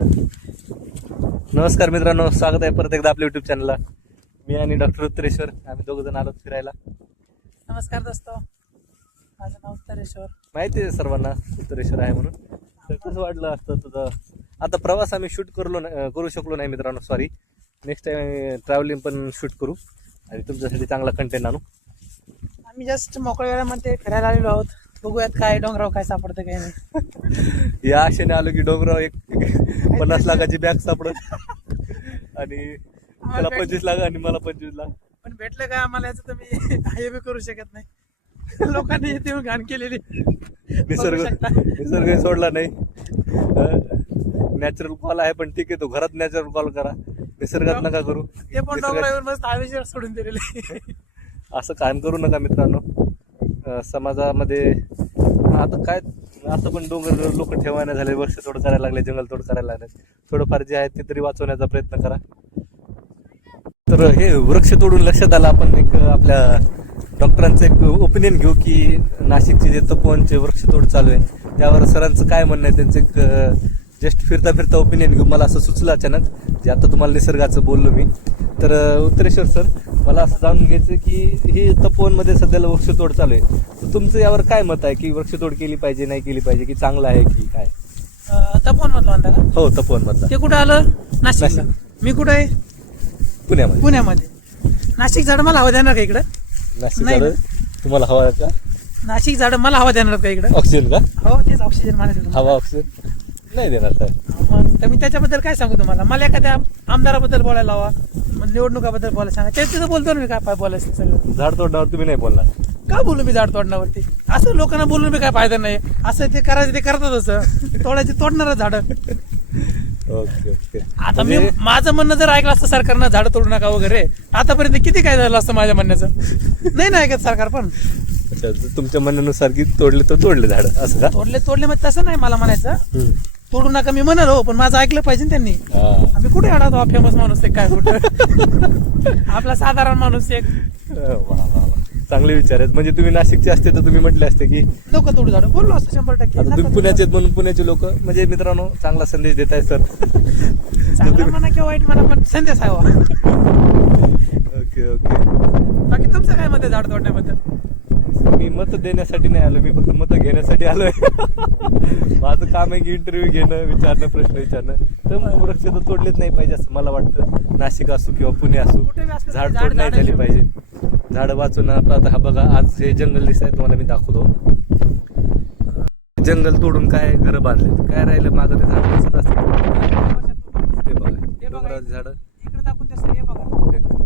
नमस्कार मित्रांनो, स्वागत आहे परत एकदा आपल्या युट्यूब चॅनलला. मी आणि डॉक्टर उत्तरेश्वर आम्ही दोघ जण आलो फिरायला. नमस्कार दोस्तो, माझं नाव उत्तरेश्वर. माहिती आहे सर्वांना उत्तरेश्वर आहे म्हणून. तर कसं वाटलं असतं तुझं? आता प्रवास आम्ही शूट करू शकलो नाही मित्रांनो, सॉरी. नेक्स्ट टाइम ट्रॅव्हलिंग पण शूट करू आणि तुमच्यासाठी चांगला कंटेंट आणू. आम्ही जस्ट मोकळ्या वेळामध्ये फिरायला आलेलो आहोत. बघूयात काय डोंगराव काय सापडतं काय नाही. या आशेने आलो की डोंगराव एक 50 लाखाची बॅग सापडत आणि त्याला 25 लाख आणि मला 25 लाख. पण भेटलं काय आम्हाला याचं तर मी हे बी करू शकत नाही. लोकांनी इथे येऊन घाण केलेली. निसर्ग सोडला नाही. नॅचरल कॉल आहे पण ठीक आहे, तो घरात नॅचरल कॉल करा, निसर्गात नका करू. ते पण डोंगरावर मस्त हवेशीर सोडून दिलेले. असं काम करू नका मित्रांनो. समाजामध्ये आता काय, असं पण डोंगर लोक ठेवायला झाले, वृक्ष तोड करायला लागले, जंगल तोड करायला लागले. थोडंफार जे आहे ते तरी वाचवण्याचा प्रयत्न करा. तर हे वृक्ष तोडून लक्षात आलं, आपण एक आपल्या डॉक्टरांचं एक ओपिनियन घेऊ की नाशिकचे जे तपोवनचे वृक्षतोड चालू आहे त्यावर सरांचं काय म्हणणं आहे. त्यांचं एक जस्ट फिरता ओपिनियन घेऊ. मला असं सुचलं अचानक, जे आता तुम्हाला निसर्गाचं बोललो मी. तर उत्तरेश्वर सर, मला असं जाणून घ्यायचं की ही तपोवनमध्ये सध्याला वृक्षतोड चालू आहे, तर तुमचं यावर काय मत आहे की वृक्षतोड केली पाहिजे नाही केली पाहिजे, की चांगलं आहे की काय? तपोवन मधलं म्हणता का? हो, तपोवन मधला. ते कुठं आलं? नाशिक. मी कुठं आहे? पुण्यामध्ये. नाशिक झाड मला हवा देणार का इकडं? नाशिक नाही झाडं तुम्हाला हवा आहे का? नाशिक झाड मला हवा देणार का इकडं? ऑक्सिजन का? हो, तेच ऑक्सिजन म्हणायचं. हवा ऑक्सिजन नाही देणार साहेब. मग तर मी त्याच्याबद्दल काय सांगू तुम्हाला? मला एखाद्या आमदाराबद्दल बोलायला हवा, निवडणुकाबद्दल बोलायला सांगा, तिथं बोलतो ना मी. काय बोलायचं सगळं? झाड तोडण्यावर तुम्ही नाही बोलणार का बोलू मी झाड तोडण्यावरती? असं लोकांना बोलून मी काय फायदा नाही. असं ते करायचं ते करतात, असं तोडायचे तोडणार झाड. Okay okay. आता मी माझं म्हणणं जर ऐकलं असतं सरकारनं झाड तोडू नका वगैरे, आतापर्यंत किती काय झालं असतं माझ्या म्हणण्याचं. नाही ना ऐकत सरकार. पण तुमच्या म्हणण्यानुसार की तोडले तर तोडले झाड, असं का? तोडले मग तसं नाही मला म्हणायचं. तोडू नका मी म्हणाल हो, पण माझं ऐकलं पाहिजे ना त्यांनी. आम्ही कुठे अडा फेमस माणूस एक काय कुठं आपला साधारण माणूस एक. चांगले विचार आहेत. म्हणजे तुम्ही नाशिकचे असते तर तुम्ही म्हटले असते की लोक तोडू झाड, बोललो असतं 100%. आता तुम्ही पुण्याचे म्हणून पुण्याचे लोक, म्हणजे मित्रांनो चांगला संदेश देत आहे सर. चांगला म्हणा किंवा वाईट म्हणा, पण संदेश आहे. Okay okay. बाकी तुमचं काय मत आहे झाड तोडण्याबद्दल? मी मत देण्यासाठी नाही आलो, मी फक्त मत घेण्यासाठी आलोय. माझं काम आहे की इंटरव्ह्यू घेणं, विचारणं, प्रश्न विचारणं. तर वृक्ष तर तोडलेच नाही पाहिजे असं मला वाटतं. नाशिक असो किंवा पुणे असो, झाड तोड नाही झाली पाहिजे. झाडं वाचून आता हा बघा, आज हे जंगल दिसत आहे, तुम्हाला मी दाखवतो. जंगल तोडून काय घरं बांधले, काय राहिलं मागं ते झाड दिसत असते. ते बघा, डोंगराची झाडं इकडे दाखवून ते हे बघा,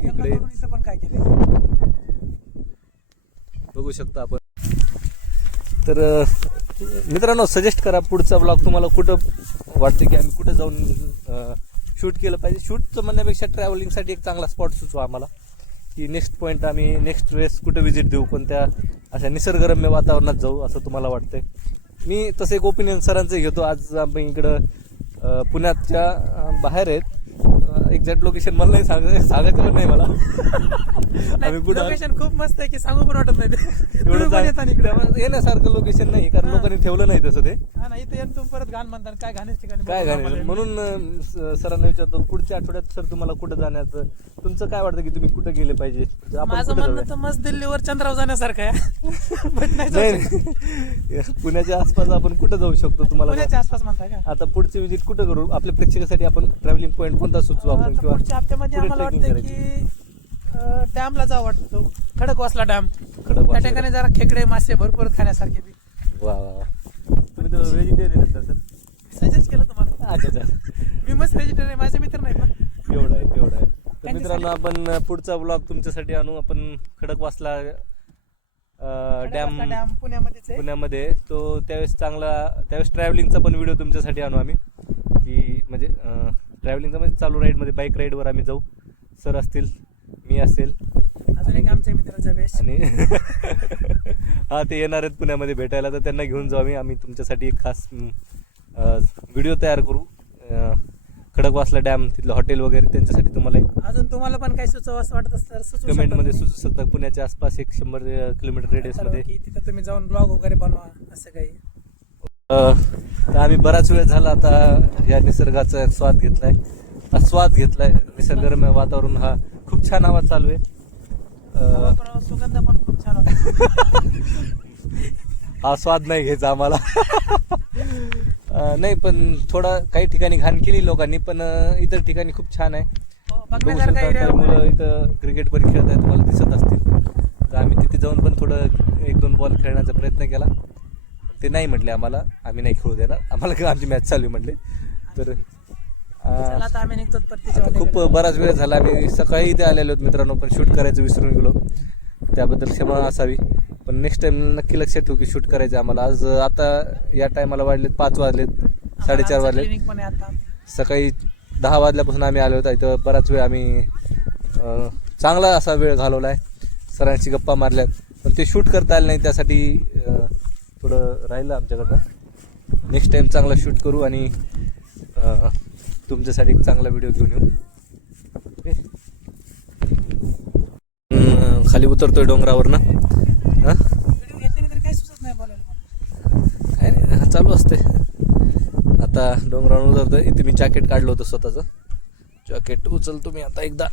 इकडे पण काय केलं बघू शकता आपण. तर मित्रांनो, सजेस्ट करा पुढचा ब्लॉग तुम्हाला कुठं वाटतं की आम्ही कुठं जाऊन शूट केलं पाहिजे. शूटचं म्हणण्यापेक्षा ट्रॅव्हलिंगसाठी एक चांगला स्पॉट सुचवा आम्हाला, की नेक्स्ट पॉईंट आम्ही नेक्स्ट वेळेस कुठं व्हिजिट देऊ, कोणत्या अशा निसर्गरम्य वातावरणात जाऊ असं तुम्हाला वाटतंय. मी तसं एक ओपिनियन सरांचं घेतो. आज आम्ही इकडं पुण्याच्या बाहेर आहेत. एक्झॅक्ट लोकेशन मला नाही सांगायचं पण नाही मला. आम्ही कुठं लोकेशन खूप मस्त आहे की सांगू पण वाटत नाही. एवढं येण्यासारखं लोकेशन नाही, कारण लोकांनी ठेवलं नाही तसं ते. इथे येऊन तुम्ही परत घाण म्हणता, काय घाणेच ठिकाणी काय घाण. म्हणून सरांना विचारतो पुढच्या आठवड्यात सर तुम्हाला कुठं जाण्याचं, तुमचं काय वाटतं की तुम्ही कुठं गेले पाहिजे? माझं म्हणणं तर मस्त दिल्लीवर चंद्रावर जाण्यासारखं आहे. नाही, पुण्याच्या आसपास आपण कुठं जाऊ शकतो तुम्हाला? पुण्याच्या आसपास म्हणता का? आता पुढची विजिट कुठं करू? आपल्या प्रेक्षकासाठी आपण ट्रॅव्हलिंग पॉईंट कोणता सुचवू आपण? किंवा पुढच्या हप्त्यामध्ये आम्हाला वाटतं की डॅमला जावं वाटतो, खडकवासला डॅम. त्या ठिकाणी जरा खेकडे मासे भरपूर खाण्यासारखे. वा वा. तुम्ही तर व्हेजिटेरियन सर? सजेस्ट केलं तुम्हाला. अच्छा. मी मस्त व्हेजिटेरियन, माझे मित्र नाहीत ना. तेवढं आहे. तर मित्रांनो, आपण पुढचा ब्लॉग तुमच्यासाठी आणू. आपण खडकवासला डॅम पुण्यामध्ये तो त्यावेळेस ट्रॅव्हलिंगचा पण व्हिडिओ तुमच्यासाठी आणू आम्ही, की म्हणजे ट्रॅव्हलिंगचा म्हणजे चालू राईडमध्ये, बाईक राईडवर आम्ही जाऊ. सर असतील, मी असेल, अजून एक आमच्या मित्राचा बेस्ट. आणि हा, ते येणार आहेत पुण्यामध्ये भेटायला, तर त्यांना घेऊन जाऊ आम्ही तुमच्यासाठी एक खास व्हिडिओ तयार करू. खडकवासला डॅम, तिथलं हॉटेल वगैरे, त्यांच्यासाठी तुम्हाला अजून तुम्हाला पण काही सुचवा असं वाटत असतं कमेंटमध्ये सुचू शकता. पुण्याच्या आसपास 100 किलोमीटर रेडियसमध्ये तिथं तुम्ही जाऊन ब्लॉग वगैरे बनवा, असं काही. तर आम्ही बराच वेळ झाला आता या निसर्गाचा स्वाद घेतलाय, निसर्गरम्य वातावरण, हा खूप छान आवाज चालू आहे. सुगंध पण खूप छान होता. हा स्वाद नाही घ्यायचा आम्हाला. नाही पण थोडा काही ठिकाणी घाण केली लोकांनी, पण इतर ठिकाणी खूप छान आहे. बघू बघण्यासारखा शकता area काही मुलं इथं क्रिकेट पण खेळत आहेत, तुम्हाला दिसत असतील. तर आम्ही तिथे जाऊन पण थोडं 1-2 बॉल खेळण्याचा प्रयत्न केला. ते नाही म्हटले आम्हाला, आम्ही नाही खेळू देणार, आम्हाला आमची मॅच चालू म्हटले. तर चला आता आम्ही निघतो परतीच्या आता खूप वाटेकडे. बराच वेळ झाला, आम्ही सकाळी इथे आलेलो आहोत मित्रांनो, पण शूट करायचं विसरून गेलो, त्याबद्दल क्षमा असावी. पण नेक्स्ट टाइम नक्की लक्षात ठेवू की शूट करायचं आम्हाला. आज आता या टायमाला वाजलेत 5 वाजलेत, 4:30 वाजलेत. क्लिनिक पण आहे आता. सकाळी 10 वाजल्यापासून आम्ही आलो होतो इथं. बराच वेळ आम्ही चांगला असा वेळ घालवला आहे, सरांशी गप्पा मारल्यात, पण ते शूट करता आलं नाही, त्यासाठी थोडं राहिलं आमच्याकडनं. नेक्स्ट टाइम चांगला शूट करू आणि तुमच्यासाठी एक चांगला व्हिडिओ घेऊन येऊ. ओके. खाली उतरतोय डोंगरावरनं. हां व्हिडिओ घेतल्याने तर काही सुचत नाही बोलायला. काय नाही, हा चालू असते. आता डोंगरावर उतरतोय. इथे मी जॅकेट काढलं होतं स्वतःचं. जॅकेट उचलतो मी आता एकदा.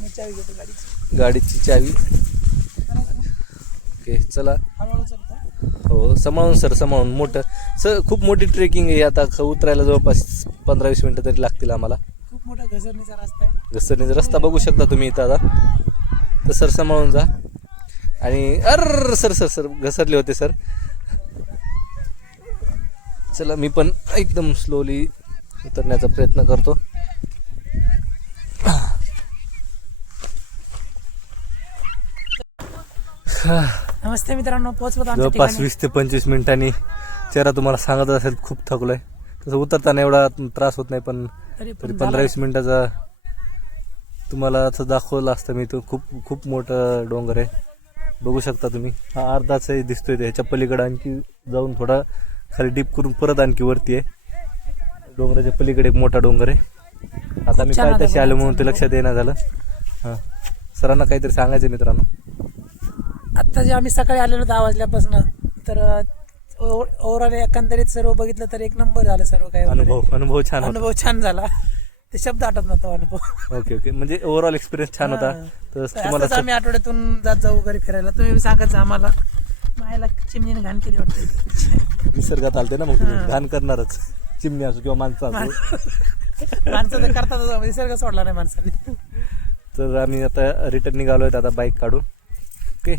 मी चावी घेतो गाडीची. गाडीची चावी. ओके चला. हळूहळू चालतो. हो सांभाळून सर, सांभाळून. मोठं खूप मोठी ट्रेकिंग आहे आता. उतरायला जवळपास 15-20 मिनटं तरी लागतील आम्हाला. खूप मोठा घसरणीचा रस्ता आहे. घसरणीचा रस्ता बघू शकता तुम्ही इथं आता. तर सर सांभाळून जा. आणि सर घसरले होते सर. चला मी पण एकदम स्लोली उतरण्याचा प्रयत्न करतो. नमस्ते मित्रांनो, पोहोचलो आमच्या जवळपास ठिकाणी. 20 ते 25 मिनिटांनी. चेहरा तुम्हाला सांगत असेल खूप थकलोय. तसं उतरताना एवढा त्रास होत नाही, पण तरी तरी पण 15-20 मिनिटाचा तुम्हाला असं दाखवलं असतं मी. तो खूप मोठं डोंगर आहे, बघू शकता तुम्ही. हा अर्धाचाही दिसतोय. ह्याच्या पलीकडे आणखी जाऊन थोडा खाली डीप करून परत आणखी वरती आहे. डोंगराच्या पलीकडे एक मोठा डोंगर आहे. आता मी छान काय होता तशी आलो म्हणून ते बघायचं. लक्षात येणं झालं. हां सरांना काहीतरी सांगायचं मित्रांनो. आता जे आम्ही सकाळी आलेलो 10 वाजल्यापासून, तर ओव्हरऑल एकंदरीत सर्व बघितलं तर एक नंबर झालं सर्व काही. अनुभव छान होता. अनुभव छान झाला. ते शब्द आठवत नव्हता अनुभव. ओके म्हणजे ओव्हरऑल एक्सपिरियन्स छान होता. तर तुम्हाला असंच आम्ही आठवड्यातून जात जाऊ घरी फिरायला. तुम्ही सांगायचं आम्हाला. मायला चिमणीने घाण केली वाटते. निसर्गात आलते ना, मग तुम्ही घाण करणारच, चिमणी असो किंवा माणसं असो. माणसं तर करतात, निसर्ग सोडला नाही माणसाने. तर आम्ही आता रिटर्न निघालोय आता बाईक काढून. ओके